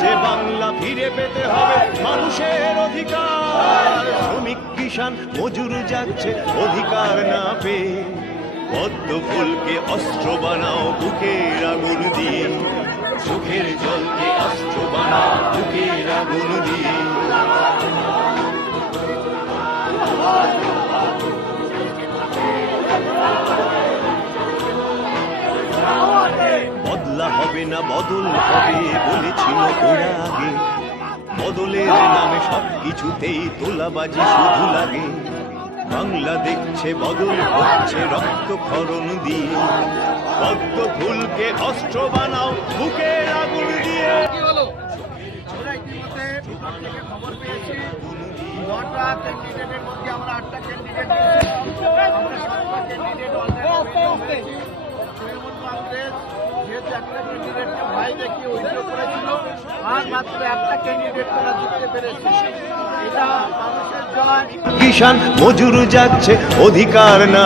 যে বাংলা ফিরে পেতে হবে মানুষের অধিকার। শ্রমিক কিষান মজুর যাচ্ছে অধিকার না পেয়ে, পদ্ম ফুলকে অস্ত্র বানাও বুকের আগুন দিয়ে, চোখের জলকে অস্ত্র বানাও বুকের আগুন দিয়ে। বদলা হবে না বদল হবে বলেছিল ওরা আগে, বদলের নামে সবকিছুতেই তোলাবাজি শুধু লাগে। বাংলা দেখছে বদল হচ্ছে রক্তক্ষরণ দিয়ে, পদ্ম ফুলকে অস্ত্র বানাও বুকের আগুন দিয়ে। আমরা ইতিমধ্যে বিভাগ থেকে খবর পেয়েছি 9টা ক্যান্ডিডেটের মধ্যে আমরা 8টা ক্যান্ডিডেট তৃণমূল কংগ্রেস যেহেতু একটা ক্যান্ডিডেটকে ভয় দেখিয়ে উইথড্র করেছিল, আর মাত্র একটা ক্যান্ডিডেট তারা জিততে পেরেছে। এটা মানুষের জয়। কিষান মজুর যাচ্ছে অধিকার না